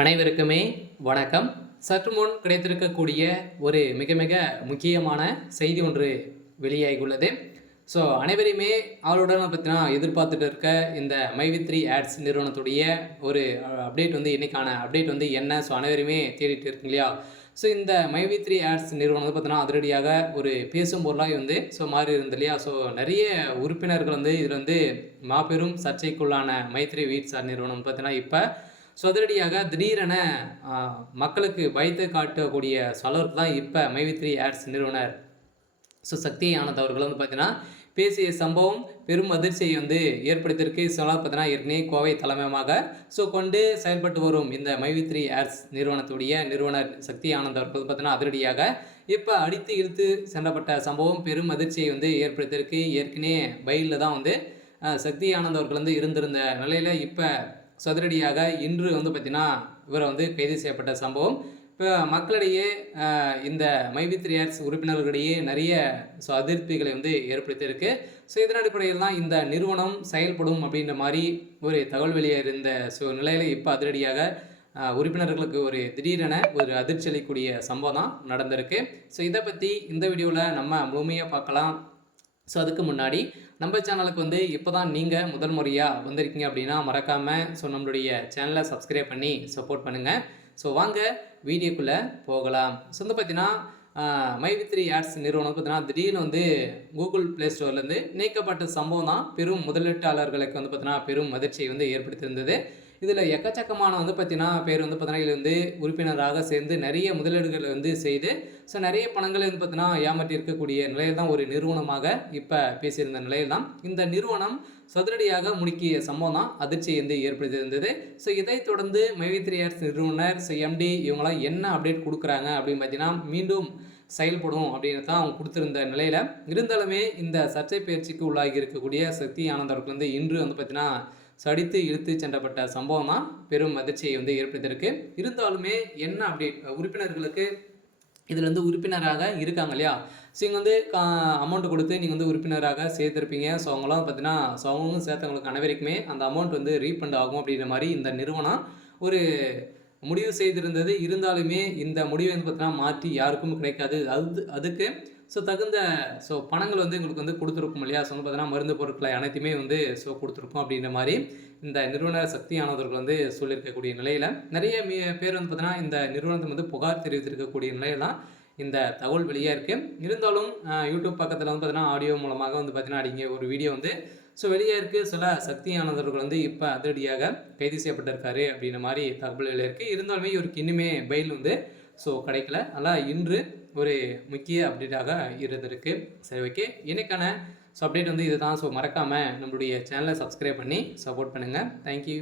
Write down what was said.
அனைவருக்குமே வணக்கம். சற்று முன் கிடைத்திருக்கக்கூடிய ஒரு மிக மிக முக்கியமான செய்தி ஒன்று வெளியாகியுள்ளது. அனைவரையுமே ஆளுடன் பார்த்தீங்கன்னா எதிர்பார்த்துட்டு இருக்க இந்த மைவித்ரி ஆட்ஸ் நிறுவனத்துடைய ஒரு அப்டேட் வந்து இன்னைக்கான அப்டேட் வந்து என்ன? அனைவருமே தேடிட்டு இருக்கு இல்லையா? இந்த மைவித்ரி ஆட்ஸ் நிறுவனம் வந்து பார்த்தீங்கன்னா அதிரடியாக ஒரு பேசும் பொருளாக வந்து மாறி இருந்தது இல்லையா? நிறைய உறுப்பினர்கள் வந்து இதில் வந்து மாபெரும் சர்ச்சைக்குள்ளான மைத்ரி வீட்ஸ் நிறுவனம் பார்த்தீங்கன்னா இப்போ அதிரடியாக திடீரென மக்களுக்கு பயத்தை காட்டக்கூடிய அளவுக்கு தான் இப்போ மைவித்ரி ஆட்ஸ் நிறுவனர் சக்தி ஆனந்த் அவர்கள் வந்து பார்த்தீங்கன்னா பேசிய சம்பவம் பெரும் அதிர்ச்சியை வந்து ஏற்படுத்தியிருக்கு. பார்த்தீங்கன்னா ஏற்கனவே கோவை தலைமையமாக கொண்டு செயல்பட்டு வரும் இந்த மைவித்ரி ஆட்ஸ் நிறுவனத்துடைய நிறுவனர் சக்தி ஆனந்த் அவர்கள் பார்த்தீங்கன்னா அதிரடியாக இப்போ அடித்து இழுத்து சென்றப்பட்ட சம்பவம் பெரும் அதிர்ச்சியை வந்து ஏற்படுத்தியிருக்கு. ஏற்கனவே பயிலில் தான் வந்து சக்தி ஆனந்த் அவர்கள் வந்து இருந்திருந்த நிலையில் இப்போ அதிரடியாக இன்று வந்து பார்த்திங்கன்னா இவரை வந்து கைது செய்யப்பட்ட சம்பவம் இப்போ மக்களிடையே இந்த மைவித்ரி ஆட்ஸ் உறுப்பினர்களிடையே நிறைய அதிருப்திகளை வந்து ஏற்படுத்தியிருக்கு. இதன் அடிப்படையில் தான் இந்த நிறுவனம் செயல்படும் அப்படின்ற மாதிரி ஒரு தகவல் வெளியே இருந்த நிலையில் இப்போ அதிரடியாக உறுப்பினர்களுக்கு ஒரு திடீரென ஒரு அதிர்ச்சி அளிக்கக்கூடிய சம்பவம் தான் நடந்திருக்கு. இதை பற்றி இந்த வீடியோவில் நம்ம முழுமையாக பார்க்கலாம். அதுக்கு முன்னாடி நம்ம சேனலுக்கு வந்து இப்போ தான் நீங்கள் முதல் முறையாக வந்திருக்கீங்க அப்படின்னா மறக்காமல் நம்மளுடைய சேனலை சப்ஸ்கிரைப் பண்ணி சப்போர்ட் பண்ணுங்கள். வாங்க வீடியோக்குள்ளே போகலாம். வந்து பார்த்தீங்கன்னா மைவித்ரி ஆட்ஸ் நிறுவனம் பார்த்தீங்கன்னா திடீர்னு வந்து கூகுள் ப்ளே ஸ்டோர்லேருந்து நீக்கப்பட்ட சம்பவம் தான் பெரும் முதலீட்டாளர்களுக்கு வந்து பார்த்தீங்கன்னா பெரும் அதிர்ச்சியை வந்து ஏற்படுத்தியிருந்தது. இதில் எக்கச்சக்கமான வந்து பார்த்தீங்கன்னா பேர் வந்து பார்த்தீங்கன்னா இதில் வந்து உறுப்பினராக சேர்ந்து நிறைய முதலீடுகளை வந்து செய்து நிறைய பணங்களை வந்து பார்த்தீங்கன்னா ஏமாற்றி இருக்கக்கூடிய நிலையில் தான் ஒரு நிறுவனமாக இப்போ பேசியிருந்த நிலையில் தான் இந்த நிறுவனம் சதுரடியாக முடுக்கிய சம்பவம் தான் அதிர்ச்சியை வந்து ஏற்படுத்தியிருந்தது. இதைத் தொடர்ந்து மைவித்ரி ஆட்ஸ் நிறுவனர் எம்டி இவங்களாம் என்ன அப்டேட் கொடுக்குறாங்க அப்படின்னு பார்த்தீங்கன்னா மீண்டும் செயல்படும் அப்படின்னு தான் அவங்க கொடுத்துருந்த நிலையில் இருந்தாலுமே இந்த சர்ச்சை பயிற்சிக்கு உள்ளாகி இருக்கக்கூடிய சக்தி ஆனந்த் அவர்கள் வந்து இன்று வந்து பார்த்தீங்கன்னா சடித்து இழுத்து சென்றப்பட்ட சம்பவம் தான் பெரும் அதிர்ச்சியை வந்து ஏற்படுத்தியிருக்கு. இருந்தாலுமே என்ன அப்டேட் உறுப்பினர்களுக்கு இதில் வந்து உறுப்பினராக இருக்காங்க இல்லையா? இங்கே வந்து அமௌண்ட் கொடுத்து நீங்கள் வந்து உறுப்பினராக சேர்த்துருப்பீங்க. அவங்களாம் பார்த்தீங்கன்னா அவங்களும் சேர்த்தவங்களுக்கு அனைவருக்குமே அந்த அமௌண்ட் வந்து ரீஃபண்ட் ஆகும் அப்படின்ற மாதிரி இந்த நிறுவனம் ஒரு முடிவு செய்திருந்தது. இருந்தாலுமே இந்த முடிவை வந்து பார்த்தீங்கன்னா மாற்றி யாருக்கும் கிடைக்காது. அதுக்கு தகுந்த பணங்கள் வந்து எங்களுக்கு வந்து கொடுத்துருக்கும் இல்லையா? வந்து பார்த்தீங்கன்னா மருந்து பொருட்களை அனைத்துமே வந்து கொடுத்துருக்கோம் அப்படின்ற மாதிரி இந்த நிறுவனர் சக்தி ஆனவர்கள் வந்து சொல்லியிருக்கக்கூடிய நிலையில் நிறைய பேர் வந்து பார்த்தீங்கன்னா இந்த நிறுவனத்தை வந்து புகார் தெரிவித்திருக்கக்கூடிய நிலையில் தான் இந்த தகவல் வெளியாக இருக்குது. இருந்தாலும் யூடியூப் பக்கத்தில் வந்து பார்த்தீங்கன்னா ஆடியோ மூலமாக வந்து பார்த்தீங்கன்னா அடிங்க ஒரு வீடியோ வந்து வெளியே இருக்குது. சில சக்தி ஆனந்தர்கள் வந்து இப்போ அதிரடியாக கைது செய்யப்பட்டிருக்காரு அப்படின்ற மாதிரி தகவல்கள் இருக்குது. இருந்தாலுமே இவருக்கு இன்னுமே பெயில் வந்து கிடைக்கல. அதனால் இன்று ஒரு முக்கிய அப்டேட்டாக இருந்திருக்கு. சரி, ஓகே. இன்னைக்கான அப்டேட் வந்து இதுதான். மறக்காமல் நம்மளுடைய சேனலை சப்ஸ்கிரைப் பண்ணி சப்போர்ட் பண்ணுங்கள். தேங்க்யூ.